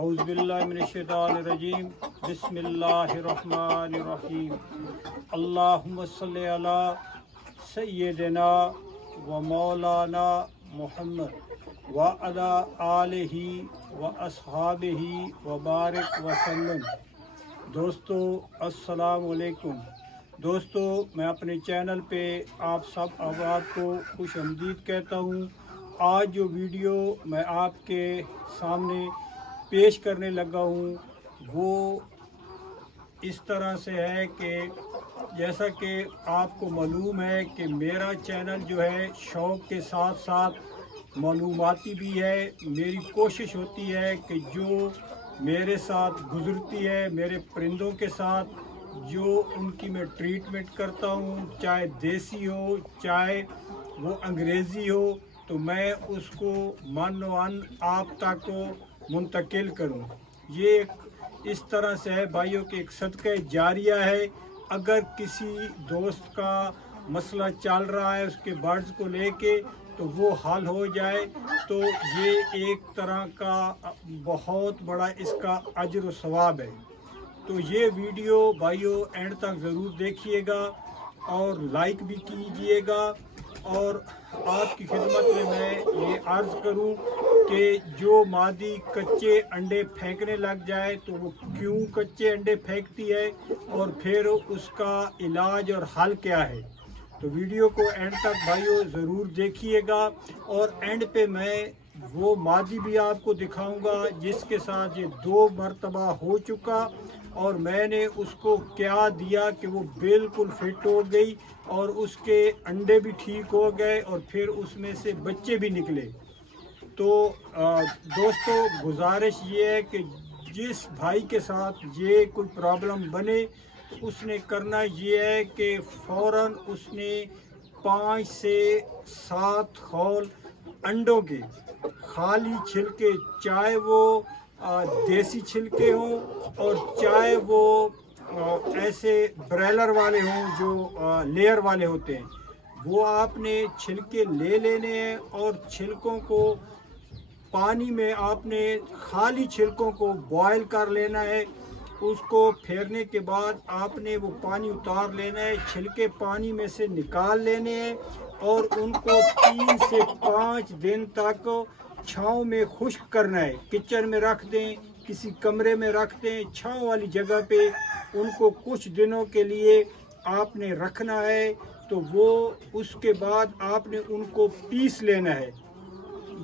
औज़ुबिल्लाहिमिनश्शैतानिर्रजीम बिस्मिल्लाहिर्रहमानिर्रहीम अल्लाहुम्मा सल्लि अला सय्यिदिना व मौलाना मुहम्मद व अला आलिहि व अस्हाबिहि व बारिक वसल्लम। दोस्तों अस्सलाम वालेकुम। दोस्तों, मैं अपने चैनल पे आप सब आवाज़ को खुश आमदीद कहता हूँ। आज जो वीडियो मैं आपके सामने पेश करने लगा हूँ वो इस तरह से है कि जैसा कि आपको मालूम है कि मेरा चैनल जो है शौक़ के साथ साथ मालूमाती भी है। मेरी कोशिश होती है कि जो मेरे साथ गुज़रती है, मेरे परिंदों के साथ जो उनकी मैं ट्रीटमेंट करता हूँ, चाहे देसी हो चाहे वो अंग्रेज़ी हो, तो मैं उसको मानोअन आप तक मुंतकिल करूँ। ये एक इस तरह से है भाइयों कि एक सदका जारिया है। अगर किसी दोस्त का मसला चल रहा है उसके बर्ड्स को लेके तो वो हल हो जाए, तो ये एक तरह का बहुत बड़ा इसका अजर व सवाब है। तो ये वीडियो भाइयों एंड तक ज़रूर देखिएगा और लाइक भी कीजिएगा। और आपकी खिदमत में मैं ये अर्ज़ करूं कि जो मादी कच्चे अंडे फेंकने लग जाए तो वो क्यों कच्चे अंडे फेंकती है और फिर उसका इलाज और हल क्या है। तो वीडियो को एंड तक भाइयों ज़रूर देखिएगा। और एंड पे मैं वो मादी भी आपको दिखाऊंगा जिसके साथ ये 2 मरतबा हो चुका और मैंने उसको क्या दिया कि वो बिल्कुल फिट हो गई और उसके अंडे भी ठीक हो गए और फिर उसमें से बच्चे भी निकले। तो दोस्तों, गुजारिश ये है कि जिस भाई के साथ ये कोई प्रॉब्लम बने उसने करना ये है कि फ़ौरन उसने 5 से 7 खौल अंडों के खाली छिलके, चाहे वो देसी छिलके हों और चाहे वो ऐसे ब्रेलर वाले हों जो लेयर वाले होते हैं, वो आपने छिलके ले लेने हैं और छिलकों को पानी में आपने खाली छिलकों को बॉयल कर लेना है। उसको फेरने के बाद आपने वो पानी उतार लेना है, छिलके पानी में से निकाल लेने हैं और उनको 3 से 5 दिन तक छाँव में खुश्क करना है। किचन में रख दें, किसी कमरे में रख दें, छाँव वाली जगह पे उनको कुछ दिनों के लिए आपने रखना है। तो वो उसके बाद आपने उनको पीस लेना है।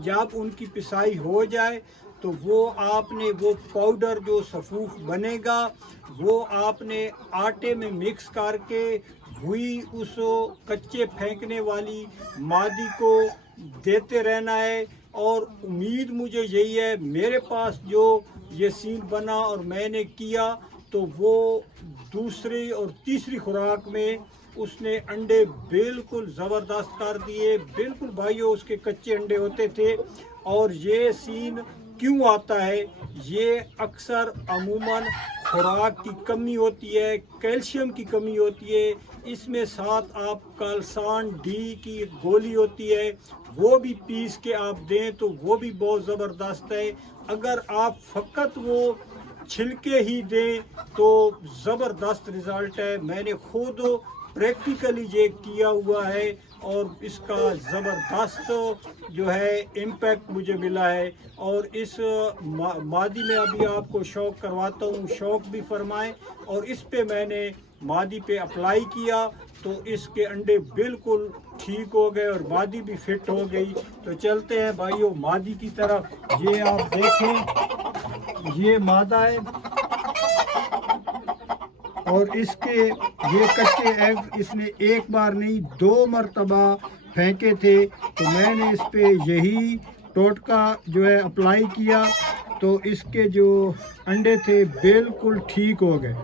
जब उनकी पिसाई हो जाए तो वो आपने वो पाउडर जो सफ़ूफ बनेगा वो आपने आटे में मिक्स करके हुई उस कच्चे फेंकने वाली मादी को देते रहना है। और उम्मीद मुझे यही है, मेरे पास जो ये सीन बना और मैंने किया तो वो दूसरी और तीसरी खुराक में उसने अंडे बिल्कुल ज़बरदस्त कर दिए। बिल्कुल भाइयों उसके कच्चे अंडे होते थे। और ये सीन क्यों आता है, ये अक्सर अमूमन खुराक की कमी होती है, कैल्शियम की कमी होती है। इसमें साथ आप कैल्शियम डी की गोली होती है, वो भी पीस के आप दें तो वो भी बहुत ज़बरदस्त है। अगर आप फ़कत वो छिलके ही दें तो ज़बरदस्त रिज़ल्ट है। मैंने खुद प्रैक्टिकली ये किया हुआ है और इसका ज़बरदस्त जो है इम्पैक्ट मुझे मिला है। और इस मादी में अभी आपको शौक करवाता हूँ, शौक भी फरमाएं। और इस पे मैंने मादी पे अप्लाई किया तो इसके अंडे बिल्कुल ठीक हो गए और मादी भी फिट हो गई। तो चलते हैं भाइयों मादी की तरफ। ये आप देखें, ये मादा है और इसके ये कच्चे एग इसने एक बार नहीं 2 मरतबा फेंके थे। तो मैंने इस पे यही टोटका जो है अप्लाई किया तो इसके जो अंडे थे बिल्कुल ठीक हो गए।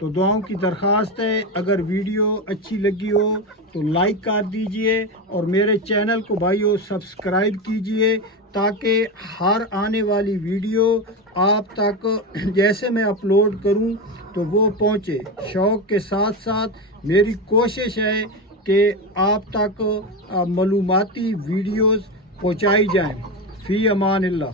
तो दुआओं की दरख्वास्त है, अगर वीडियो अच्छी लगी हो तो लाइक कर दीजिए और मेरे चैनल को भाइयों सब्सक्राइब कीजिए ताकि हर आने वाली वीडियो आप तक जैसे मैं अपलोड करूं तो वो पहुंचे। शौक़ के साथ साथ मेरी कोशिश है कि आप तक मालूमाती वीडियोस पहुंचाई जाएं। फ़ी अमान अल्लाह।